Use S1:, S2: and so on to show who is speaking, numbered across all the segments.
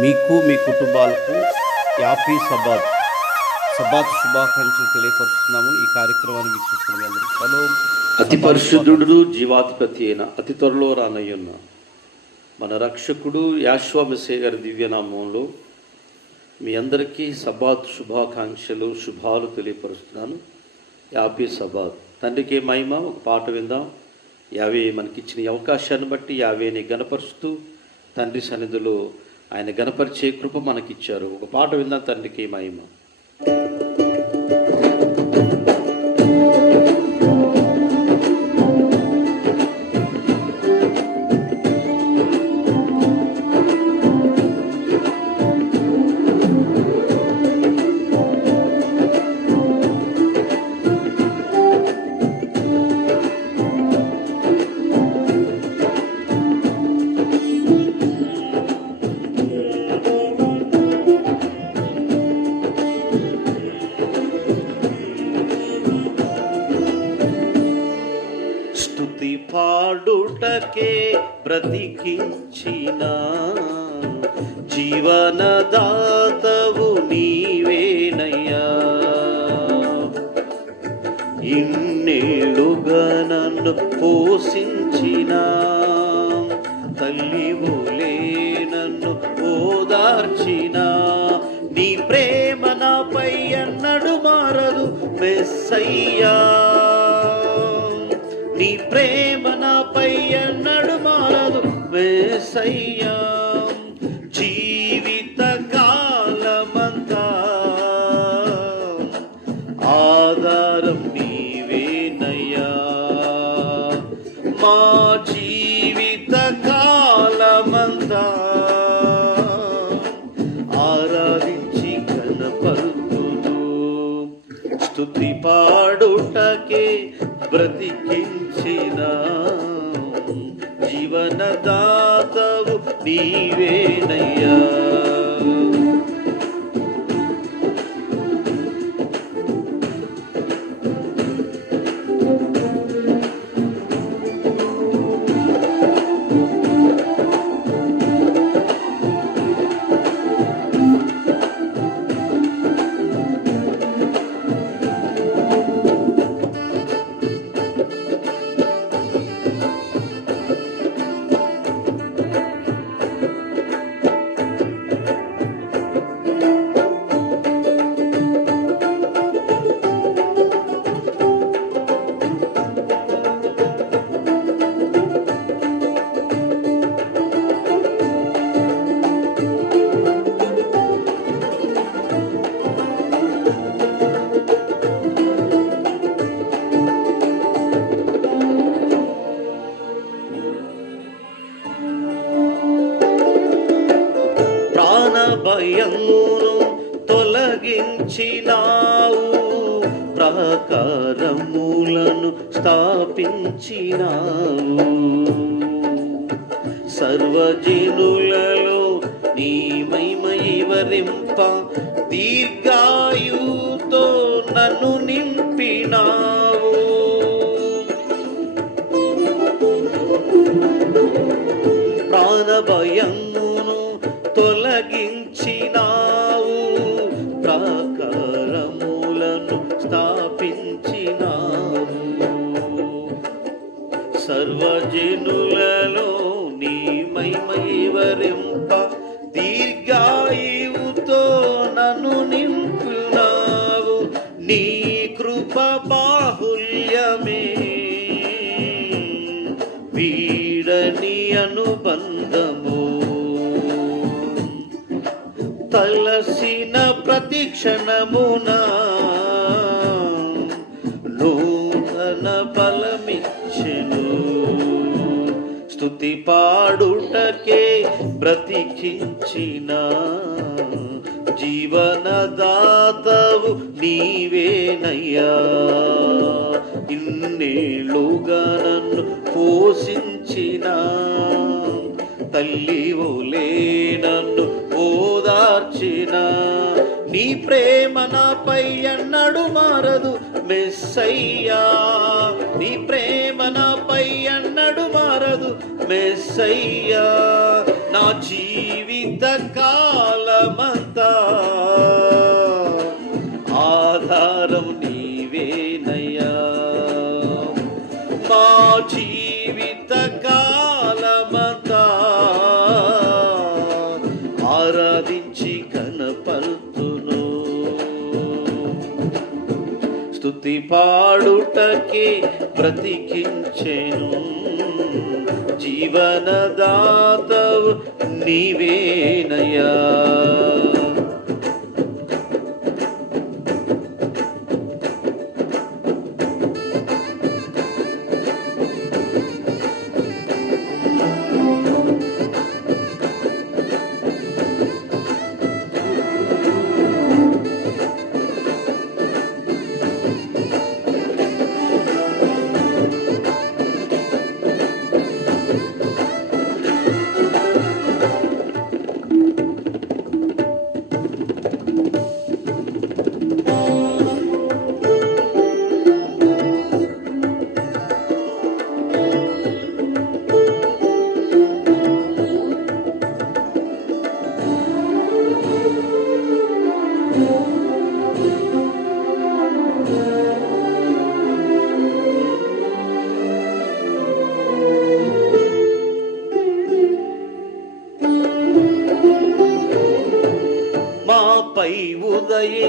S1: మీకు మీ కుటుంబాలకు యాపీ Sabbath Sabbath శుభాకాంక్షలు తెలియపరుస్తున్నాము. ఈ కార్యక్రమాన్ని వీక్షిస్తున్న మీ అందరికీ హలో.
S2: అతి పరిశుద్ధుడు జీవాధిపతి అయిన అతి త్వరలో రానయ్యున్న మన రక్షకుడు యాశ్వమసే గారి దివ్యనామంలో మీ అందరికీ సబాత్ శుభాకాంక్షలు శుభాలు తెలియపరుస్తున్నాను. Happy Sabbath. తండ్రికి మహిమ ఒక పాట విందాం. యావే మనకిచ్చిన అవకాశాన్ని బట్టి యావేని గనపరుస్తూ తండ్రి సన్నిధిలో ఆయన గణపరిచే కృప మనకిచ్చారు. ఒక పాట విందాం తండ్రికి మహిమ. బ్రతికించిన జీవనదాతవు నీవేనయ్యా. ఇన్నేళ్ళుగా నన్ను పోషించిన తల్లివులే నన్ను ఓదార్చిన. నీ ప్రేమ నాపై అన్నడు మారదు మెస్సయ్యా. నీ ప్రేమ నాపై అన్నడు మారదు జీవిత కాలమంతా. ఆధారం నీవేనయ్యా. మా జీవిత కాలమంతా. ఆరాధించి కనపరుతుదు స్థుతి పాడుటకే బ్రతికించిన. జీవనదా నీవేనయ్యా భయమును తొలగించినావు ప్రాకారములను స్థాపించినావు. సర్వజనులలో నీ మహిమ వివరింప దీర్ఘాయుతో నన్ను నింపినావు. ప్రాణభయం తొలగించినావు ప్రాకారములను స్థాపించినావు. సర్వజనులలో నీ మహిమైవరింప తలసిన ప్రతిక్షణమున నూతన బలమిచ్చెను స్తుతి పాడుటకే బ్రతికించిన జీవనదాతవు నీవేనయ్యా. ఇన్నేళ్ళుగా నన్ను పోషించిన తల్లి ప్రేమ నాపై ఎన్నడు మారదు మెస్సయ్యా. నీ ప్రేమ నాపై అన్నడు మారదు మెస్సయ్యా. నా జీవిత కాలమంతా ఆధారం నీవేనయ్యా. మా జీవిత పాడుటకే బ్రతికించెను. జీవనదాతవు నీవేనయా.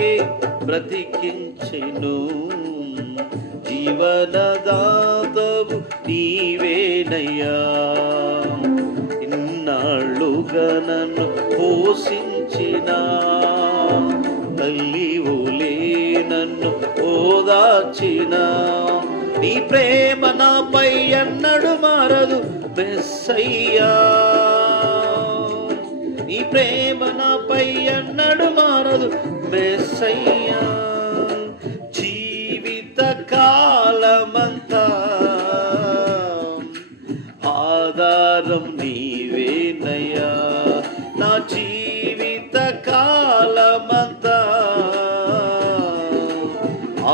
S2: పాడుటకే బ్రతికించెను. జీవనదాతవు నీవేనయ్యా. ఇన్నాళ్ళుగా నన్ను పోషించిన తల్లి ఓలే నన్ను ఓదార్చిన. నీ ప్రేమ నాపై ఎన్నడు మారదు బెస్సయ్యా నీ ప్రేమ నాపై ఎన్నడు మారదు బెస్సయ్యా జీవిత కాలమంతా ఆధారం నీవేనయ్యా. నా జీవిత కాలమంతా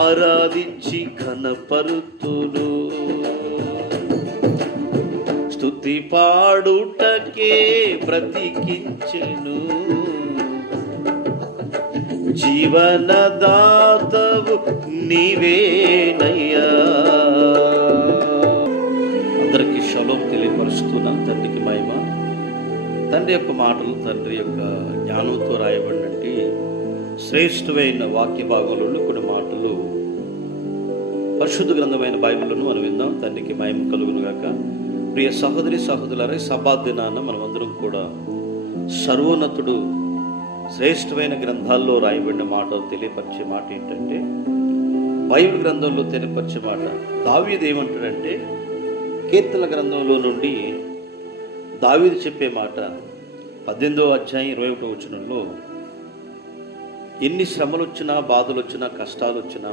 S2: ఆరాధించి కనపరుతులు స్థుతి పాడుటకే బ్రతికించెను. జీవనదాతవు నీవేనయ్యా. అందరికీ శలోం తెలియపరుస్తున్నా తండ్రికి మహిమ. తండ్రి యొక్క మాటలు తండ్రి యొక్క జ్ఞానంతో రాయబడినట్టు శ్రేష్ఠమైన వాక్య భాగంలో కొన్ని మాటలు పరిశుద్ధ గ్రంథమైన బైబిల్ను మనం విందాం. తండ్రికి మహిమ కలుగును గాక. ప్రియ సహోదరి సహోదరులరే సభా దినాన మనమందరం కూడా సర్వోన్నతుడు శ్రేష్టమైన గ్రంథాల్లో రాయబడిన మాట తెలియపరిచే మాట ఏంటంటే బైబిల్ గ్రంథంలో తెలియపరిచే మాట దావీదు ఏమంటాడంటే కీర్తన గ్రంథంలో నుండి దావీది చెప్పే మాట పద్దెనిమిదో అధ్యాయం ఇరవై ఒకటో వచనంలో ఎన్ని శ్రమలు వచ్చినా బాధలు వచ్చినా కష్టాలు వచ్చినా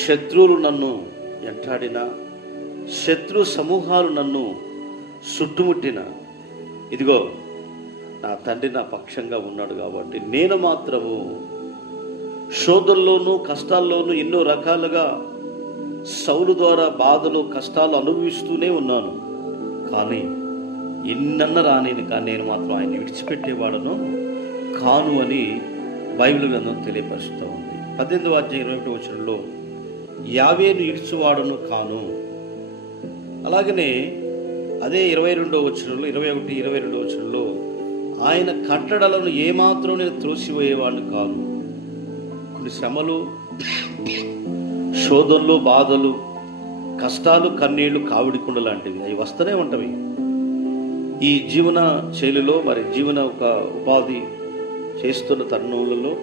S2: శత్రువులు నన్ను ఎంటాడినా శత్రు సమూహాలు నన్ను చుట్టుముట్టిన ఇదిగో నా తండ్రి నా పక్షంగా ఉన్నాడు కాబట్టి నేను మాత్రము శోధల్లోనూ కష్టాల్లోనూ ఎన్నో రకాలుగా సౌలు ద్వారా బాధలు కష్టాలు అనుభవిస్తూనే ఉన్నాను. కానీ ఎన్నన్న రానేను కానీ నేను మాత్రం ఆయన విడిచిపెట్టేవాడను కాను అని బైబిల్ గ్రంథం తెలియపరుస్తూ ఉంది. పద్దెనిమిది అధ్యాయం ఇరవై ఒకటి వచనంలో యావేను ఇడుచువాడును కాను. అలాగనే అదే ఇరవై రెండో వచనంలో ఇరవై ఒకటి ఇరవై రెండో వచనంలో ఆయన కట్టడలను ఏమాత్రం నేను త్రోసివేయేవాడిని కాను కొన్ని శ్రమలు శోధనలు బాధలు కష్టాలు కన్నీళ్ళు కావిడి కుండ లాంటివి. అవి వస్తూనే ఉంటవి. ఈ జీవన శైలిలో మరి జీవన ఒక ఉపాధి చేస్తున్న తరుణంలో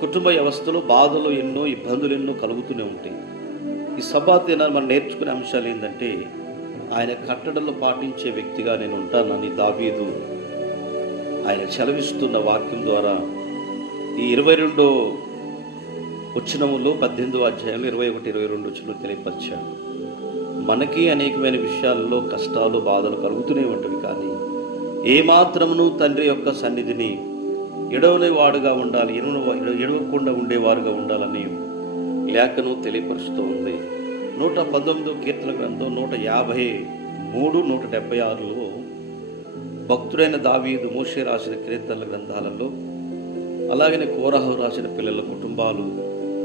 S2: కుటుంబ వ్యవస్థలో బాధలు ఎన్నో ఇబ్బందులు ఎన్నో కలుగుతూనే ఉంటాయి. ఈ సభా దినాలు మనం నేర్చుకునే అంశాలు ఏంటంటే ఆయన కట్టడలు పాటించే వ్యక్తిగా నేను ఉంటానని దావీదు ఆయన చలవిస్తున్న వాక్యం ద్వారా ఈ ఇరవై రెండో వచ్చినములో పద్దెనిమిదో అధ్యాయంలో ఇరవై ఒకటి ఇరవై రెండు వచ్చిన తెలియపరిచాడు. మనకి అనేకమైన విషయాల్లో కష్టాలు బాధలు కలుగుతూనే ఉంటవి కానీ ఏమాత్రమును తండ్రి యొక్క సన్నిధిని ఎడవని వాడుగా ఉండాలి ఎడవ ఎడవకుండా ఉండేవారుగా ఉండాలని లేఖను తెలియపరుస్తూ ఉంది. నూట పంతొమ్మిదో కీర్తన గ్రంథం నూట యాభై మూడు నూట డెబ్బై ఆరులో భక్తుడైన దావీదు మోషే రాసిన కీర్తనల గ్రంథాలలో అలాగనే కోరహు రాసిన పిల్లల కుటుంబాలు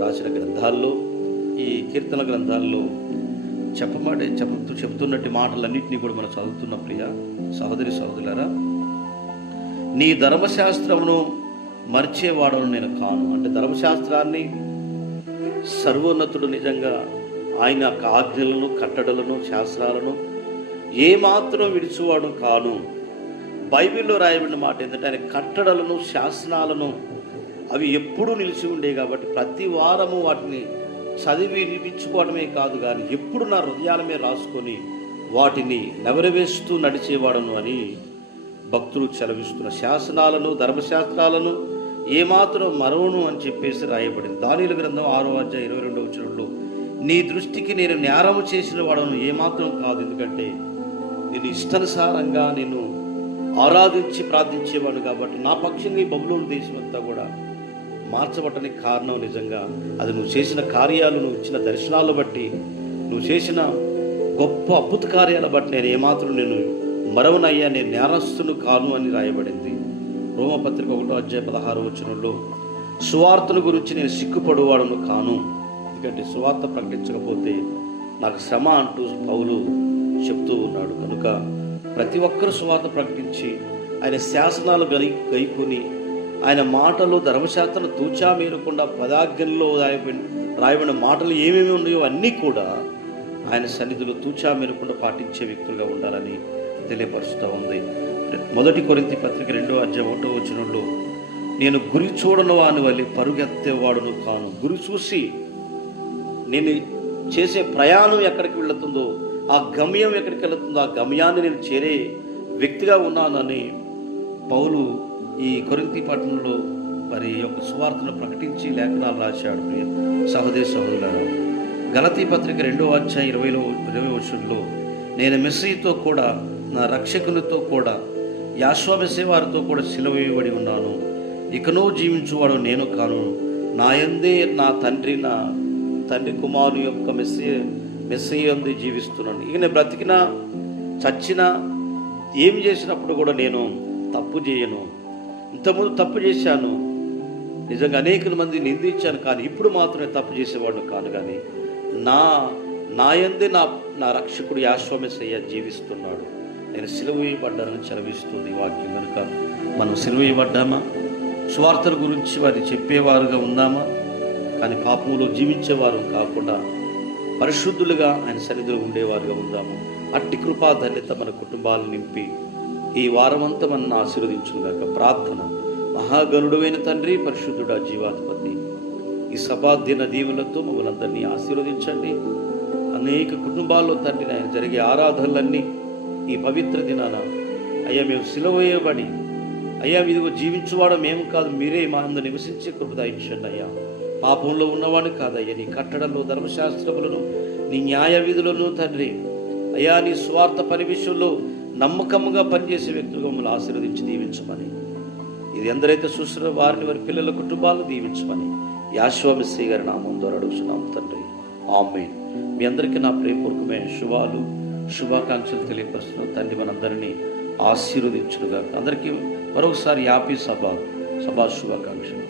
S2: రాసిన గ్రంథాల్లో ఈ కీర్తన గ్రంథాల్లో చెప్పమాటే చెబుతూ చెబుతున్నట్టు మాటలన్నింటినీ కూడా మనం చదువుతున్న ప్రియ సహోదరి సహోదరులారా నీ ధర్మశాస్త్రమును మర్చేవాడను నేను కాను. అంటే ధర్మశాస్త్రాన్ని సర్వోన్నతుడు నిజంగా ఆయన ఆజ్ఞలను కట్టడలను శాస్త్రాలను ఏమాత్రం విడిచువాడు కాను. బైబిల్లో రాయబడిన మాట ఏంటంటే ఆయన కట్టడలను శాసనాలను అవి ఎప్పుడూ నిలిచి ఉండేవి కాబట్టి ప్రతి వారము వాటిని చదివి నిలిపించుకోవడమే కాదు కానీ ఎప్పుడు నా హృదయాల మీద రాసుకొని వాటిని నెవరవేస్తూ నడిచేవాడను అని భక్తులు చెలవిస్తున్న శాసనాలను ధర్మశాస్త్రాలను ఏమాత్రం మరవను అని చెప్పేసి రాయబడింది. దానిల గ్రంథం ఆరో అధ్యాయ ఇరవై రెండవ చరణంలో నీ దృష్టికి నేను నేరము చేసిన వాడను ఏమాత్రం కాదు. ఎందుకంటే నేను ఇష్టానుసారంగా నేను ఆరాధించి ప్రార్థించేవాడు కాబట్టి నా పక్షంగా ఈ బబులోని దేశం అంతా కూడా మార్చబట్టడానికి కారణం నిజంగా అది నువ్వు చేసిన కార్యాలు నువ్వు ఇచ్చిన దర్శనాలు బట్టి నువ్వు చేసిన గొప్ప అద్భుత కార్యాల బట్టి నేను ఏమాత్రం నేను మరవనయ్యా నేను నేరస్తును కాను అని రాయబడింది. రోమపత్రిక ఒకటో అధ్యాయ పదహారు వచనంలో సువార్తను గురించి నేను సిగ్గుపడువాడును కాను. ఎందుకంటే సువార్త ప్రకటించకపోతే నాకు శ్రమ అంటూ పౌలు చెప్తూ ఉన్నాడు. కనుక ప్రతి ఒక్కరు సువార్త ప్రకటించి ఆయన శాసనాలు గై గైకొని ఆయన మాటలు ధర్మశాస్త్రం తూచా మీరకుండా పదాజ్ఞల్లో రాయబడిన రాయబడిన మాటలు ఏమేమి ఉన్నాయో అన్నీ కూడా ఆయన సన్నిధిలో తూచా మీరకుండా పాటించే వ్యక్తులుగా ఉండాలని తెలియపరుస్తూ ఉంది. మొదటి కొరింతి పత్రిక రెండో అధ్యాయం ఒకటో వచనంలో నేను గురి చూడను వాని వల్ల పరుగెత్తేవాడును కాను. గురి చూసి నేను చేసే ప్రయాణం ఎక్కడికి వెళుతుందో ఆ గమ్యం ఎక్కడికి వెళుతుందో ఆ గమ్యాన్ని నేను చేరే వ్యక్తిగా ఉన్నానని పౌలు ఈ కొరింతి పట్టణంలో మరి యొక్క సువార్తను ప్రకటించి లేఖనాలు రాశాడు. ప్రియ సహోదరి సహోదరులారా గలతీ పత్రిక రెండో అధ్యాయం ఇరవైలో ఇరవై వర్షంలో నేను మెస్సీతో కూడా నా రక్షకునితో కూడా యాశ్వామెసే వారితో కూడా సిలవేయబడి ఉన్నాను. ఇకనో జీవించువాడు నేను కాను. నా యందే నా తండ్రి నా తండ్రి కుమారు యొక్క మెస్సీ మెస్సయ్యంది జీవిస్తున్నాను. ఇక నేను బ్రతికినా చచ్చినా ఏం చేసినప్పుడు కూడా నేను తప్పు చేయను. ఇంతకుముందు తప్పు చేశాను. నిజంగా అనేక మంది నిందించాను కానీ ఇప్పుడు మాత్రమే తప్పు చేసేవాడు కాను కానీ నా నాయందే నా నా రక్షకుడు యాశ్వమేశయ్య జీవిస్తున్నాడు. నేను సిలువ వేయబడ్డానని చదివిస్తుంది వాక్యం కనుక మనం సిలువ వేయబడ్డామా? స్వార్థల గురించి వారి చెప్పేవారుగా ఉందామా కానీ పాపములో జీవించేవారు కాకుండా పరిశుద్ధులుగా ఆయన సన్నిధిలో ఉండేవారుగా ఉందాము. అట్టి కృపా ధన్యత మన కుటుంబాలను నింపి ఈ వారమంతా మన ఆశీర్వదించుగాక ప్రార్థన. మహాగణుడైన తండ్రి పరిశుద్ధుడ జీవాధిపతి. ఈ సభాధ్యన దీవులతో మమ్మల్ని అందరినీ ఆశీర్వదించండి. అనేక కుటుంబాల్లో తండ్రి ఆయన జరిగే ఆరాధనలన్నీ ఈ పవిత్ర దినాన అయ్యా మేము సిలవేయబడి అయ్యా ఇదిగో జీవించువాడు మేము కాదు మీరే మా అందరు నివసించే కృప అయ్యా. పాపంలో ఉన్నవాడు కాదయ్యా నీ కట్టడంలో ధర్మశాస్త్రములను నీ న్యాయ విధులను తండ్రి. అయ్యా నీ స్వార్థ పని విషయంలో నమ్మకముగా పనిచేసే వ్యక్తులుగా మమ్మల్ని ఆశీర్వదించి దీవించమని. ఇది ఎందరైతే చూస్తున్నారో వారిని వారి పిల్లల కుటుంబాలను దీవించమని. యాశ్వామిశ్రీ గారి నామం ద్వారా అడుగుతున్నాం తండ్రి. ఆమెన్. మీ అందరికీ నా ప్రేమపూర్వకమైన శుభాలు శుభాకాంక్షలు తెలియపరుస్తున్నాం. తండ్రి మనందరినీ ఆశీర్వదించునుగా అందరికీ మరొకసారి యాపీ సభ సభా శుభాకాంక్షలు.